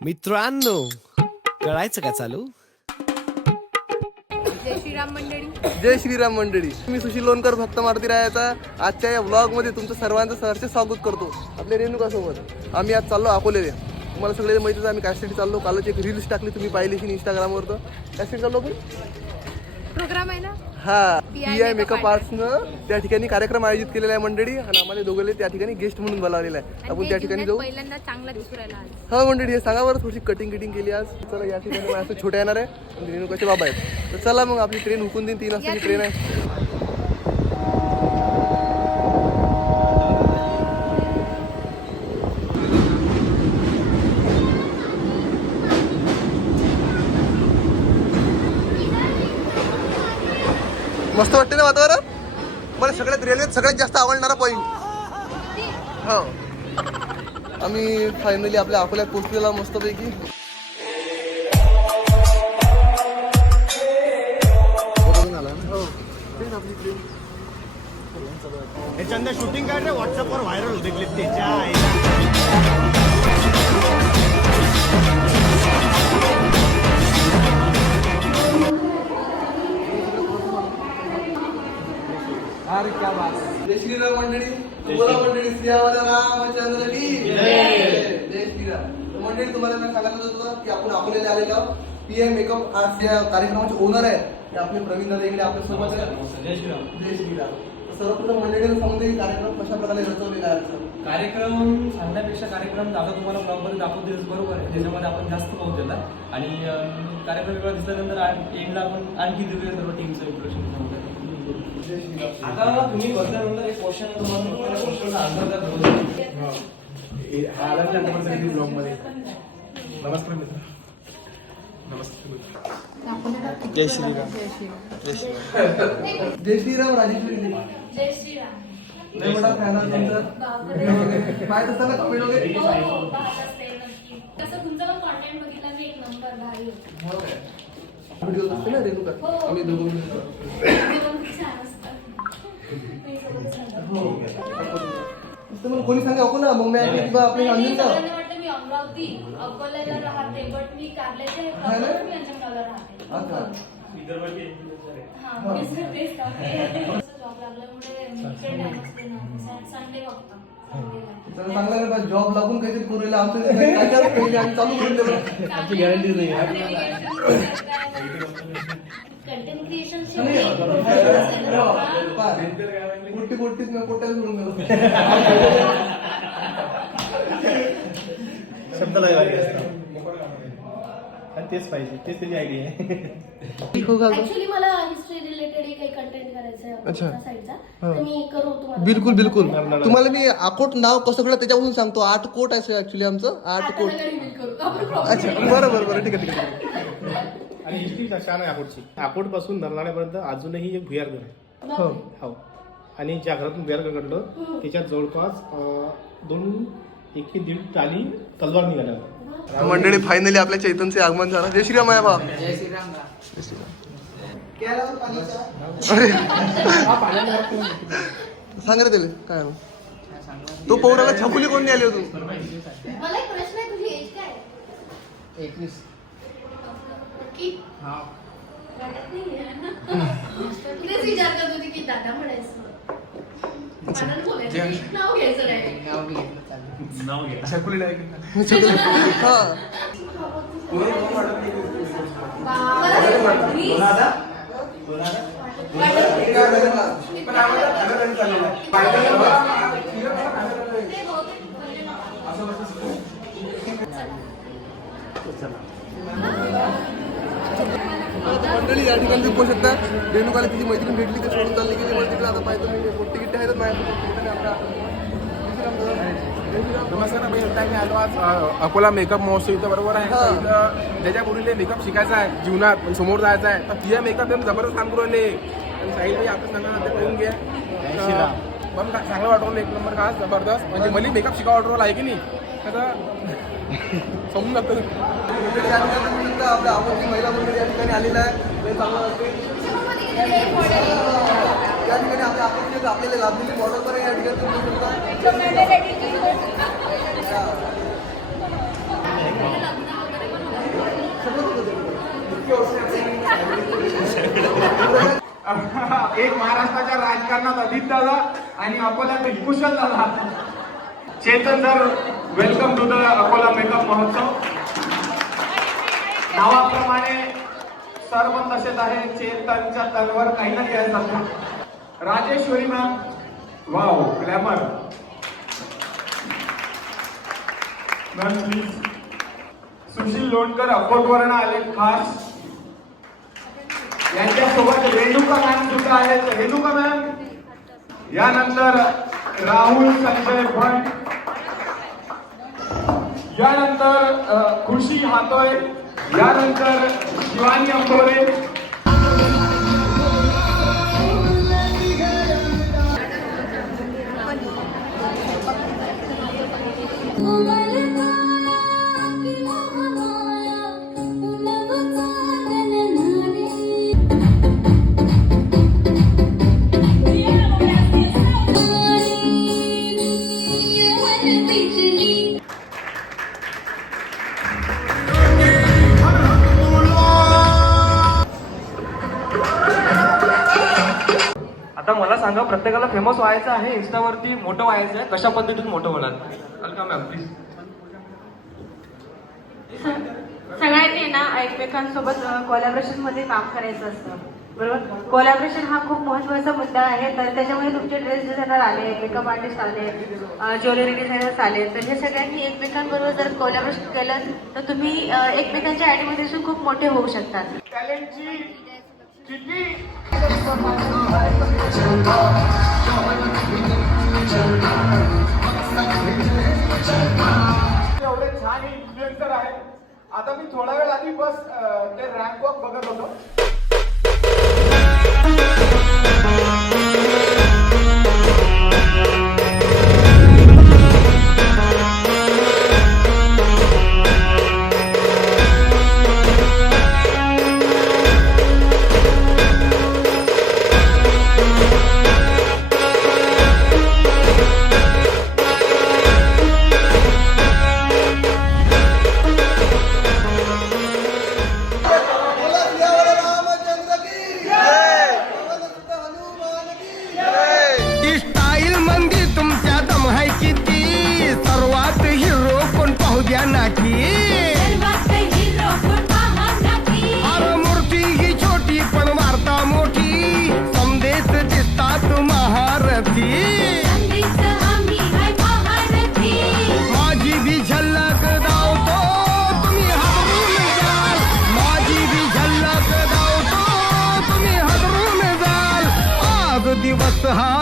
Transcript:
मित्रांनो, कळायचं का चालू? जय श्रीराम मंडळी. जय श्रीराम मंडळी. मी सुशील लोणकर, भक्त मारुती रायाचा आजच्या या व्लॉग मध्ये तुमचं सर्वांचं सहर्ष स्वागत करतो. आपल्या रेणुकासोबत आम्ही आज चाललो अकोलेला. तुम्हाला सगळे माहितीच आम्ही कॅसेटी चाललो. कालच एक रील्स टाकली, तुम्ही पाहिली की इंस्टाग्रामवर. तर कॅसेटी चाललो आपण. प्रोग्राम आहे ना. हा, PI मेकअप आर्ट्सनं त्या ठिकाणी कार्यक्रम आयोजित केलेला आहे मंडळी, आणि आम्हाला दोघांना त्या ठिकाणी गेस्ट म्हणून बोलावलेला आहे. आपण त्या ठिकाणी जाऊ. पहिल्यांदा चांगला दिसू राहिला आज. हा मंडळी, हे सांगा बरं, थोडी कटिंग केली आज. चला, या ठिकाणी असं छोट्या येणार आहे आणि रेणुकाचे बाबा आहेत. तर चला मग, आपली ट्रेन हुकून देईन. 3 वाजताची ट्रेन आहे. मस्त वाटते ना वातावरण. मला सगळ्यात रेल्वेत सगळ्यात जास्त आवडणारा पॉईंट. हो, आम्ही फायनली आपल्या अकोल्यात पोहोचलेला मस्तपैकी. ह्याच्यानंतर शूटिंग काय रे व्हॉट्सअपवर व्हायरल होते क्लिप त्याच्या. जय श्रीराम मंडळी. बोला मंडळी, श्रीराम रामचंद्र की जय श्रीराम. मंडळी, तुम्हाला मी सांगायचं होतं की आपण अकोल्याला आलेलो आहोत. PI मेकअप आर्ट्स या कार्यक्रमाचे ओनर आहेत. ते आपले प्रवीण दादा इकडे आपल्या सोबत आहे. जय श्रीराम. जय श्रीराम. सर्वप्रथम मंडळीला सांगते कार्यक्रम कशा प्रकारे रचवलेला आहे. कार्यक्रम सांगण्यापेक्षा कार्यक्रम आता तुम्हाला ब्लॉगमध्ये दाखवतेच, बरोबर आहे. त्याच्यामध्ये आपण जास्त पाहू देला आणि कार्यक्रम वेगळा दिसल्यानंतर एंडला आपण आणखी दिले सर्व टीमचं इंट्रोडक्शन. आता तुम्ही बसल्यानंतर एक क्वेश्चन तुम्हाला क्वेश्चनचा आन्सर द्या. ब्लॉगमध्ये नमस्कार मित्र. जय श्रीराम. जय श्रीराम. राजेश्वरी जय श्रीराम. लय मोठा फॅन आहे तुमचा. माहित असताना कमेंट वगैरे. हो हो, पाहत असते नक्की. तसं तुमचा पण कॉन्टेंट बघितला मी, एक नंबर भारी होता. व्हिडिओ असते ना रेणुका, हो. आम्ही दोघं खूप छान असतं. मी सोबतच राहते. मग कोणी सांगा अकोला, मग मी ऐकलं की बा आपले आणि आणून का. सगळ्यांना वाटतं मी अमरावती अकोल्याला राहते, बट मी कारल्याचे मी अंजनगावला राहते. हा, तेच जॉब लागल्यामुळे इकडे टाइम असते ना. संडे फक्त तर चांगला ना, जॉब लागून काहीतरी करूया. आमचं पहिले आम्ही चालू करून दिलं. आमची गॅरंटी नाही. कंटेंट क्रिएशन गोष्टीच मी पोटाला सोडून गेलो. शब्दाला भारी असतं. तेच पाहिजे, तेच त्याची आयडिया आहे. ऍक्च्युली मला हिस्ट्री रिलेटेड काही कंटेंट करायचं अच्छा. आहे साईडचा, तर मी करू तुम्हाला. बिलकुल बिलकुल. तुम्हाला मी आकोट नाव कसं कळलं त्याच्यावरून सांगतो. 8 कोट आहे ऍक्च्युली आमचं. 8 कोट. अच्छा, बरं ठीक आहे. आणि हिस्ट्री छान आहे अकोटची. अकोट पासून नरनाळ्यापर्यंत अजूनही एक भुयार घर आहे. हो. हो. आणि ज्या घरातून भुयार घर काढलं त्याच्यात जवळपास 1.5 टाली तलवार निघाल्या. मंडळी, फायनली आपल्या चैतनचे आगमन झालं. जय श्रीराम आहे बा. जय श्रीराम. अरे सांग रे त्याला काय आलं. तो पौराला छकुली कोण आली होती. मला एक प्रश्न आहे, तुझी एज काय आहे? 21. की वाटत नाही. तेच विचार करत होती की दादा म्हणायचं. आनंद बोलायचं, नाव घ्यायचं नाही. छकुली डायरेक्ट. हा. मंडळी, या ठिकाणी तुम्ही पाहू शकता रेणुकाला तिची मैत्रीण भेटली, ते सोडून चालली गेली. मला तिकडे आता पाहिजे मोठी गिट्टी आहेत नमस्कार भाई, आता मी आलो आज अकोला मेकअप महोत्सव इथं, बरोबर आहे. इथं ज्याच्या मुलीने मेकअप शिकायचा आहे जीवनात, पण समोर जायचं आहे, तर PI मेकअप एकदम जबरदस्त काम करून राहिले. आणि साहिल भाई आता सांगा ते करून घ्या. पण चांगलं वाटवलं, एक नंबर खास जबरदस्त. म्हणजे मला मेकअप शिका ऑर्डर आहे की नाही, त्याचं समजून जातं. आपल्या आवडती महिला मंडळी या ठिकाणी आलेला आहे. चांगलं वाटते. या ठिकाणी आपल्याला लाभलेली मॉडेल पण या ठिकाणी तुम्ही बघू शकता. प्रदीप दादा आणि अकोल्यातील कुशल दादा. Chetan sir, welcome to the Akola makeup महोत्सव. नावाप्रमाणे सर पण तसेच आहे, चेतनच्या तलवर काही ना काही असतात. Rajeshwari ma'am, wow glamour ma'am please. Sushil Lonkar अकोटवरून आले खास. यांच्यासोबत रेणुका मॅम सुद्धा आहेत. रेणुका मॅम. यानंतर राहुल संजय भट. यानंतर खुशी हातोय. यानंतर शिवानी अंबोरे. आता मला सांगा, प्रत्येकाला फेमस व्हायचं आहे, इन्स्टावरती मोठं व्हायचं आहे, कशा पद्धतीत मोठं होणार? Alka ma'am please. सगळ्यांनी ना एकमेकांसोबत कोलॅबरेशन मध्ये काम करायचं असतं, बरोबर. कोलॅबरेशन हा खूप महत्त्वाचा मुद्दा आहे. तर त्याच्यामध्ये तुमचे ड्रेस डिझायनर आले, मेकअप आर्टिस्ट आले, ज्वेलरी डिझायनर्स आले, तर हे सगळ्यांनी एकमेकांबरोबर जर कोलॅबरेशन केलं तर तुम्ही एकमेकांच्या आयडीमध्ये खूप मोठे होऊ शकतात. टॅलेंटची किती एवढे छान इन्फ्लुएन्सर आहेत. आता मी थोडा वेळ आधी बस ते रॅम्प वॉक बघत होतो. स्टाईल मंदी तुमच्या दम है किती, सर्वात हिरो कोण पाहू द्या नाकी. अरे मूर्ती ही छोटी पण वार्ता मोठी, संदेश दिसतात महारथी. माझी भी झलक दावतो तुम्ही हादरून जाल, माझी भी झलक दावतो तुम्ही हादरून जाल. आज दिवस हा